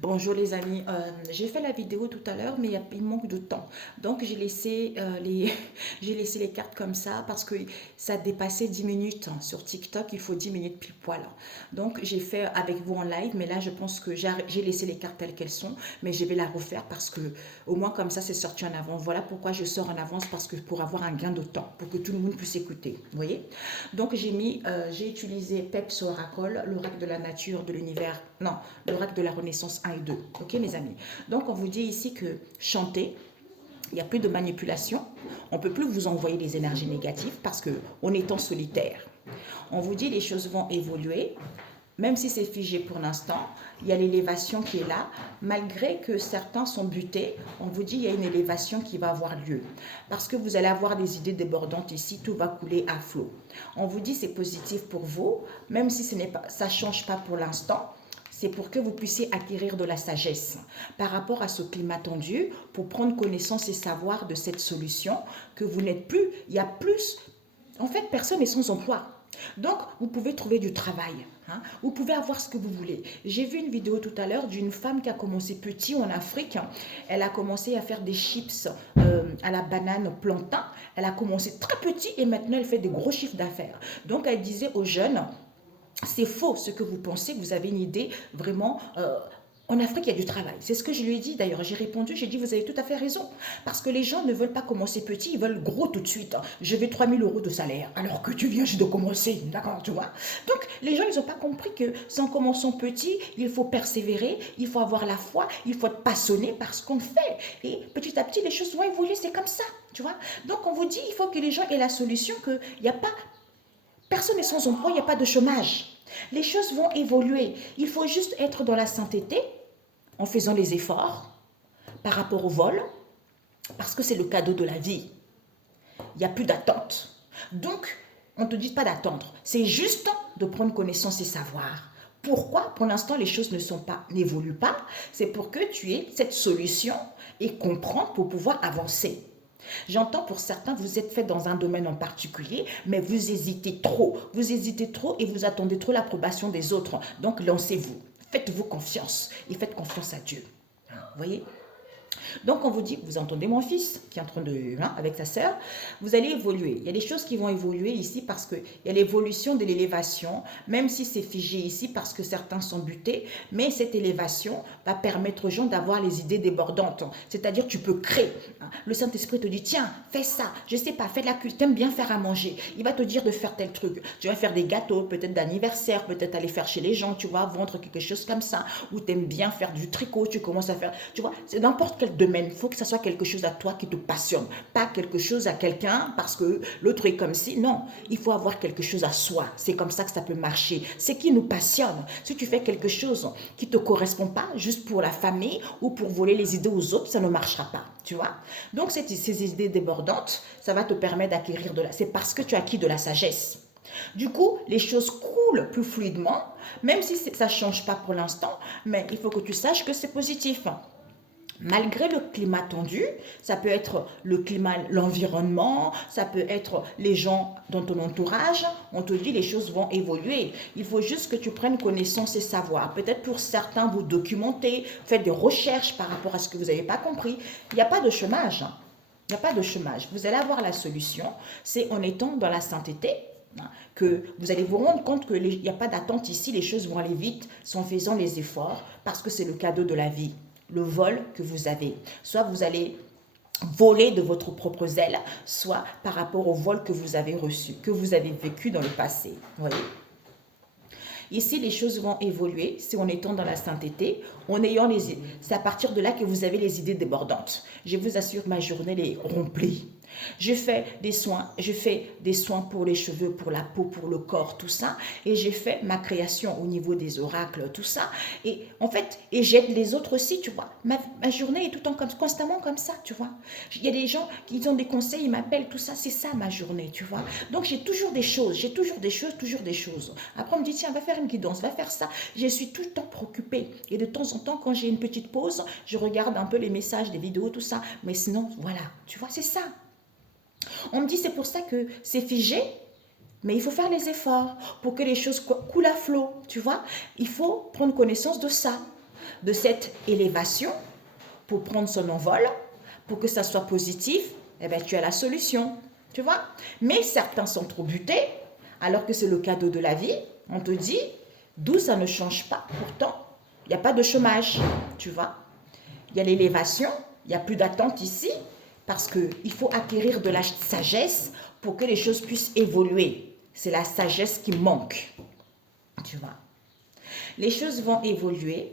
Bonjour les amis. J'ai fait la vidéo tout à l'heure, mais il manque de temps. Donc j'ai laissé, j'ai laissé les cartes comme ça parce que ça dépassait 10 minutes. Sur TikTok, il faut 10 minutes pile poil. Donc j'ai fait avec vous en live, mais là je pense que j'ai laissé les cartes telles qu'elles sont, mais je vais la refaire parce que au moins comme ça c'est sorti en avance. Voilà pourquoi je sors en avance, parce que pour avoir un gain de temps, pour que tout le monde puisse écouter. Vous voyez? Donc j'ai utilisé Peps Oracle, l'oracle de la nature, de l'univers, non, l'oracle de la Renaissance 1 et 2. Ok mes amis? Donc on vous dit ici que chanter, il n'y a plus de manipulation, on ne peut plus vous envoyer des énergies négatives parce qu'on est en solitaire. On vous dit les choses vont évoluer, même si c'est figé pour l'instant, il y a l'élévation qui est là. Malgré que certains sont butés, on vous dit il y a une élévation qui va avoir lieu. Parce que vous allez avoir des idées débordantes ici, tout va couler à flot. On vous dit c'est positif pour vous, même si ça ne change pas pour l'instant. C'est pour que vous puissiez acquérir de la sagesse par rapport à ce climat tendu, pour prendre connaissance et savoir de cette solution, que vous n'êtes plus, il y a plus, en fait, personne n'est sans emploi. Donc, vous pouvez trouver du travail. Hein. Vous pouvez avoir ce que vous voulez. J'ai vu une vidéo tout à l'heure d'une femme qui a commencé petit en Afrique. Elle a commencé à faire des chips à la banane plantain. Elle a commencé très petit et maintenant elle fait des gros chiffres d'affaires. Donc, elle disait aux jeunes, c'est faux ce que vous pensez, vous avez une idée vraiment... en Afrique, il y a du travail. C'est ce que je lui ai dit d'ailleurs. J'ai répondu, j'ai dit, vous avez tout à fait raison. Parce que les gens ne veulent pas commencer petit, ils veulent gros tout de suite. Je veux 3 000 € de salaire, alors que tu viens juste de commencer. D'accord, tu vois? Donc, les gens, ils n'ont pas compris que c'est en commençant petit, il faut persévérer, il faut avoir la foi, il faut être passionné par ce qu'on fait. Et petit à petit, les choses vont évoluer, c'est comme ça. Tu vois? Donc, on vous dit, il faut que les gens aient la solution, qu'il n'y a pas... Personne n'est sans emploi, il n'y a pas de chômage. Les choses vont évoluer. Il faut juste être dans la sainteté, en faisant les efforts par rapport au vol, parce que c'est le cadeau de la vie. Il n'y a plus d'attente. Donc, on ne te dit pas d'attendre. C'est juste de prendre connaissance et savoir. Pourquoi? Pour l'instant, les choses n'évoluent pas. C'est pour que tu aies cette solution et comprendre pour pouvoir avancer. J'entends pour certains, vous êtes fait dans un domaine en particulier, mais vous hésitez trop. Vous hésitez trop et vous attendez trop l'approbation des autres. Donc, lancez-vous. Faites-vous confiance et faites confiance à Dieu. Vous voyez? Donc, on vous dit, vous entendez mon fils qui est en train de, avec sa sœur, vous allez évoluer. Il y a des choses qui vont évoluer ici parce qu'il y a l'évolution de l'élévation, même si c'est figé ici parce que certains sont butés, mais cette élévation va permettre aux gens d'avoir les idées débordantes. C'est-à-dire, tu peux créer. Le Saint-Esprit te dit, tiens, fais ça, je sais pas, fais de la cuisine, t'aimes bien faire à manger. Il va te dire de faire tel truc. Tu vas faire des gâteaux, peut-être d'anniversaire, peut-être aller faire chez les gens, tu vas vendre quelque chose comme ça, ou t'aimes bien faire du tricot, tu commences à faire, tu vois, c'est n'importe quel domaine. Il faut que ça soit quelque chose à toi qui te passionne, pas quelque chose à quelqu'un parce que l'autre est comme si. Non, il faut avoir quelque chose à soi. C'est comme ça que ça peut marcher. C'est qui nous passionne. Si tu fais quelque chose qui ne te correspond pas, juste pour la famille ou pour voler les idées aux autres, ça ne marchera pas. Tu vois? Donc, ces idées débordantes, ça va te permettre d'acquérir de la... C'est parce que tu as acquis de la sagesse. Du coup, les choses coulent plus fluidement, même si ça ne change pas pour l'instant, mais il faut que tu saches que c'est positif. Malgré le climat tendu, ça peut être le climat, l'environnement, ça peut être les gens dans ton entourage, on te dit les choses vont évoluer. Il faut juste que tu prennes connaissance et savoir. Peut-être pour certains, vous documentez, faites des recherches par rapport à ce que vous n'avez pas compris. Il n'y a pas de chômage. Il n'y a pas de chômage. Vous allez avoir la solution. C'est en étant dans la sainteté que vous allez vous rendre compte qu'il n'y a pas d'attente ici. Les choses vont aller vite en faisant les efforts parce que c'est le cadeau de la vie. Le vol que vous avez. Soit vous allez voler de votre propre zèle, soit par rapport au vol que vous avez reçu, que vous avez vécu dans le passé. Vous voyez? Ici, les choses vont évoluer, c'est en étant dans la sainteté, en ayant c'est à partir de là que vous avez les idées débordantes. Je vous assure, ma journée est remplie. Je fais des soins pour les cheveux, pour la peau, pour le corps, tout ça. Et j'ai fait ma création au niveau des oracles, tout ça. Et en fait, et j'aide les autres aussi, tu vois. Ma journée est tout le temps constamment comme ça, tu vois. Il y a des gens qui ont des conseils, ils m'appellent, tout ça. C'est ça ma journée, tu vois. Donc j'ai toujours des choses, toujours des choses. Après, on me dit, tiens, va faire une guidance, va faire ça. Je suis tout le temps préoccupée. Et de temps en temps, quand j'ai une petite pause, je regarde un peu les messages, les vidéos, tout ça. Mais sinon, voilà, tu vois, c'est ça. On me dit c'est pour ça que c'est figé, mais il faut faire les efforts pour que les choses coulent à flot, tu vois. Il faut prendre connaissance de ça. de cette élévation pour prendre son envol, pour que ça soit positif, eh bien, tu as la solution, tu vois. Mais certains sont trop butés, alors que c'est le cadeau de la vie. On te dit, d'où ça ne change pas. Pourtant, il n'y a pas de chômage, tu vois. Il y a l'élévation, il n'y a plus d'attente ici, parce qu'il faut acquérir de la sagesse pour que les choses puissent évoluer. C'est la sagesse qui manque, tu vois. Les choses vont évoluer,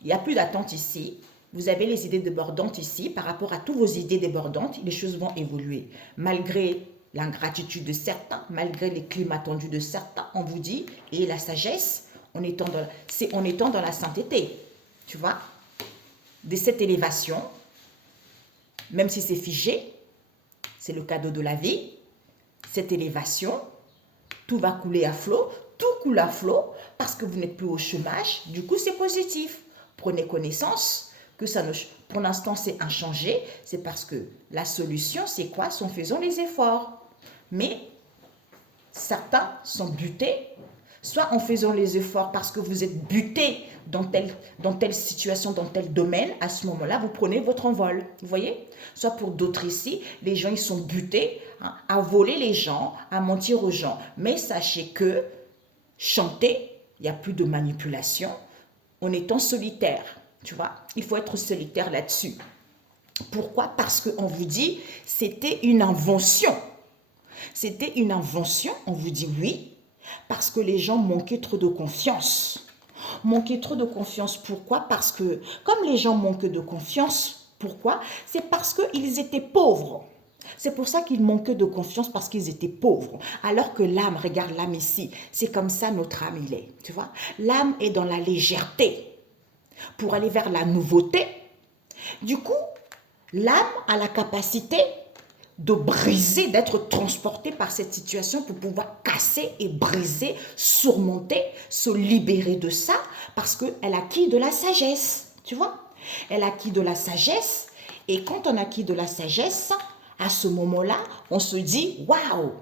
il n'y a plus d'attente ici. Vous avez les idées débordantes ici. Par rapport à toutes vos idées débordantes, les choses vont évoluer. Malgré l'ingratitude de certains, malgré les climats tendus de certains, on vous dit, et la sagesse, c'est en étant dans la sainteté, tu vois. De cette élévation, même si c'est figé, c'est le cadeau de la vie, cette élévation, tout va couler à flot, tout coule à flot, parce que vous n'êtes plus au chômage, du coup c'est positif. Prenez connaissance que ça ne, pour l'instant c'est inchangé, c'est parce que la solution c'est quoi? C'est en faisant les efforts. Mais certains sont butés, soit en faisant les efforts parce que vous êtes butés dans telle situation, dans tel domaine, à ce moment-là, vous prenez votre envol. Vous voyez? Soit pour d'autres ici, les gens ils sont butés à voler les gens, à mentir aux gens. Mais sachez que chanter, il n'y a plus de manipulation en étant solitaire. Tu vois? Il faut être solitaire là-dessus. Pourquoi? Parce qu'on vous dit c'était une invention. C'était une invention, on vous dit oui, parce que les gens manquaient trop de confiance. Manquaient trop de confiance, pourquoi? Parce que comme les gens manquent de confiance, pourquoi? C'est parce qu'ils étaient pauvres. C'est pour ça qu'ils manquaient de confiance, parce qu'ils étaient pauvres. Alors que l'âme, regarde l'âme ici, c'est comme ça notre âme il est, tu vois. L'âme est dans la légèreté pour aller vers la nouveauté. Du coup, l'âme a la capacité de briser, d'être transportée par cette situation pour pouvoir casser et briser, surmonter, se libérer de ça parce qu'elle a acquis de la sagesse, tu vois. Elle a acquis de la sagesse et quand on a acquis de la sagesse, à ce moment-là, on se dit « Waouh !»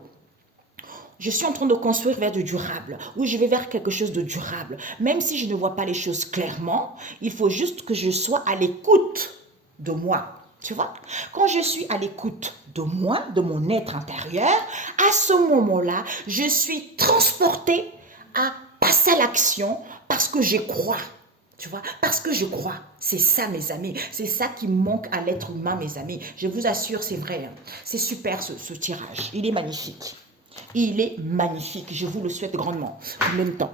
Je suis en train de construire vers du durable, ou je vais vers quelque chose de durable. Même si je ne vois pas les choses clairement, il faut juste que je sois à l'écoute de moi. Tu vois, quand je suis à l'écoute de moi, de mon être intérieur, à ce moment-là, je suis transportée à passer à l'action parce que je crois. Tu vois, parce que je crois. C'est ça, mes amis. C'est ça qui manque à l'être humain, mes amis. Je vous assure, c'est vrai. C'est super ce tirage. Il est magnifique. Il est magnifique. Je vous le souhaite grandement. En même temps.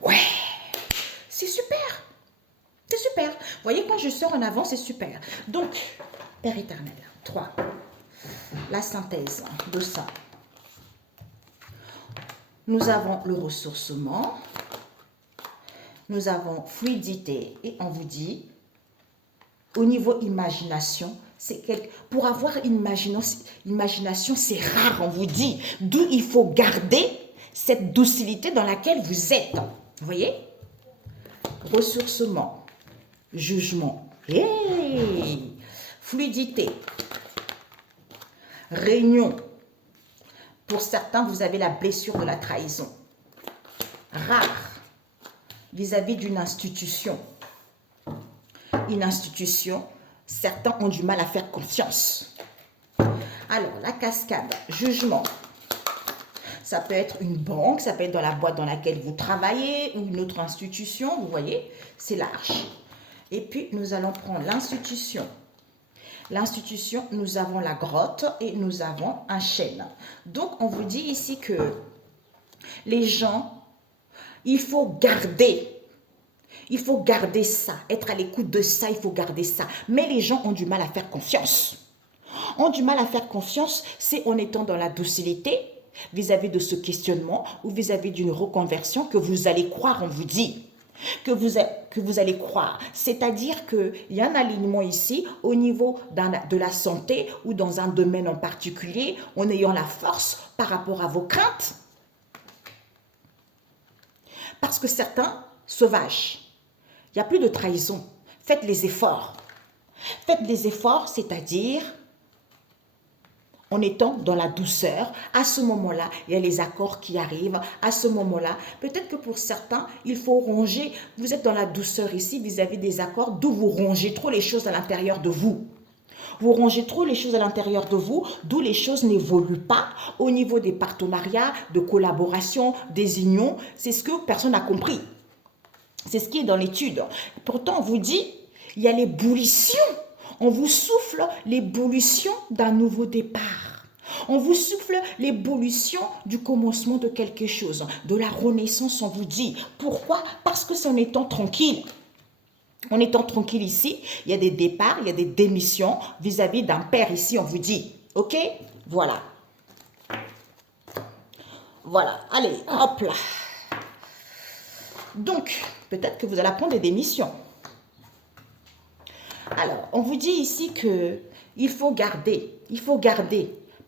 Ouais, c'est super. C'est super. Vous voyez, quand je sors en avant, c'est super. Donc, Père éternel, 3. La synthèse de ça. Nous avons le ressourcement. Nous avons fluidité. Et on vous dit, au niveau imagination, pour avoir une imagination, c'est rare, on vous dit. D'où il faut garder cette docilité dans laquelle vous êtes. Vous voyez? Ressourcement. Jugement. Hey! Fluidité. Réunion. Pour certains, vous avez la blessure de la trahison. Rare. Vis-à-vis d'une institution. Une institution, certains ont du mal à faire confiance. Alors, la cascade. Jugement. Ça peut être une banque, ça peut être dans la boîte dans laquelle vous travaillez ou une autre institution, vous voyez, c'est large. Et puis, nous allons prendre l'institution. L'institution, nous avons la grotte et nous avons un chêne. Donc, on vous dit ici que les gens, il faut garder ça, être à l'écoute de ça, il faut garder ça. Mais les gens ont du mal à faire confiance. Ont du mal à faire confiance, c'est en étant dans la docilité vis-à-vis de ce questionnement ou vis-à-vis d'une reconversion que vous allez croire, on vous dit. Que vous allez croire. C'est-à-dire qu'il y a un alignement ici au niveau de la santé ou dans un domaine en particulier, en ayant la force par rapport à vos craintes. Parce que certains, sauvages, il n'y a plus de trahison. Faites les efforts. Faites les efforts, c'est-à-dire en étant dans la douceur. À ce moment-là, il y a les accords qui arrivent. À ce moment-là, peut-être que pour certains, il faut ronger. Vous êtes dans la douceur ici vis-à-vis des accords, d'où vous rongez trop les choses à l'intérieur de vous. Vous rongez trop les choses à l'intérieur de vous, d'où les choses n'évoluent pas au niveau des partenariats, de collaboration, des unions. C'est ce que personne n'a compris. C'est ce qui est dans l'étude. Pourtant, on vous dit, il y a l'ébullition. On vous souffle l'ébullition d'un nouveau départ. On vous souffle l'ébullition du commencement de quelque chose, de la renaissance, on vous dit. Pourquoi? Parce que c'est en étant tranquille. En étant tranquille ici, il y a des départs, il y a des démissions vis-à-vis d'un père ici, on vous dit. Ok? Voilà. Voilà. Allez, hop là. Donc, peut-être que vous allez prendre des démissions. Alors, on vous dit ici que il faut garder,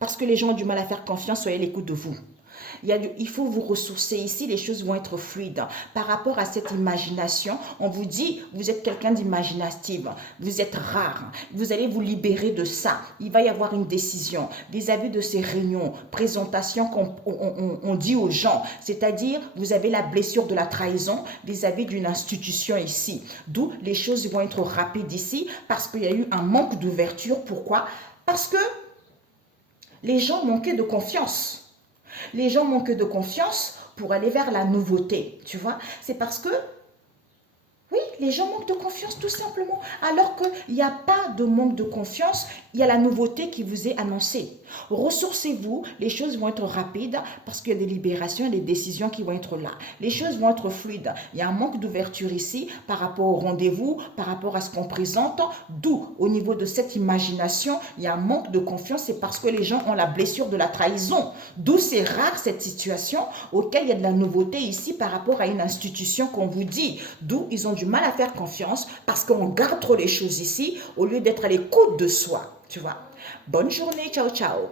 parce que les gens ont du mal à faire confiance, soyez à l'écoute de vous. Il faut vous ressourcer ici, les choses vont être fluides. Par rapport à cette imagination, on vous dit, vous êtes quelqu'un d'imaginatif, vous êtes rare, vous allez vous libérer de ça. Il va y avoir une décision vis-à-vis de ces réunions, présentations qu'on dit aux gens, c'est-à-dire vous avez la blessure de la trahison vis-à-vis d'une institution ici. D'où les choses vont être rapides ici parce qu'il y a eu un manque d'ouverture. Pourquoi? Parce que les gens manquaient de confiance. Les gens manquent de confiance pour aller vers la nouveauté, tu vois. C'est parce que, oui, les gens manquent de confiance tout simplement. Alors qu'il n'y a pas de manque de confiance, il y a la nouveauté qui vous est annoncée. Ressourcez-vous, les choses vont être rapides parce qu'il y a des libérations et des décisions qui vont être là. Les choses vont être fluides. Il y a un manque d'ouverture ici par rapport au rendez-vous, par rapport à ce qu'on présente. D'où, au niveau de cette imagination, il y a un manque de confiance. C'est parce que les gens ont la blessure de la trahison. D'où c'est rare cette situation auquel il y a de la nouveauté ici par rapport à une institution qu'on vous dit. D'où ils ont du mal à faire confiance parce qu'on garde trop les choses ici au lieu d'être à l'écoute de soi. Tu vois. Bonne journée, ciao, ciao.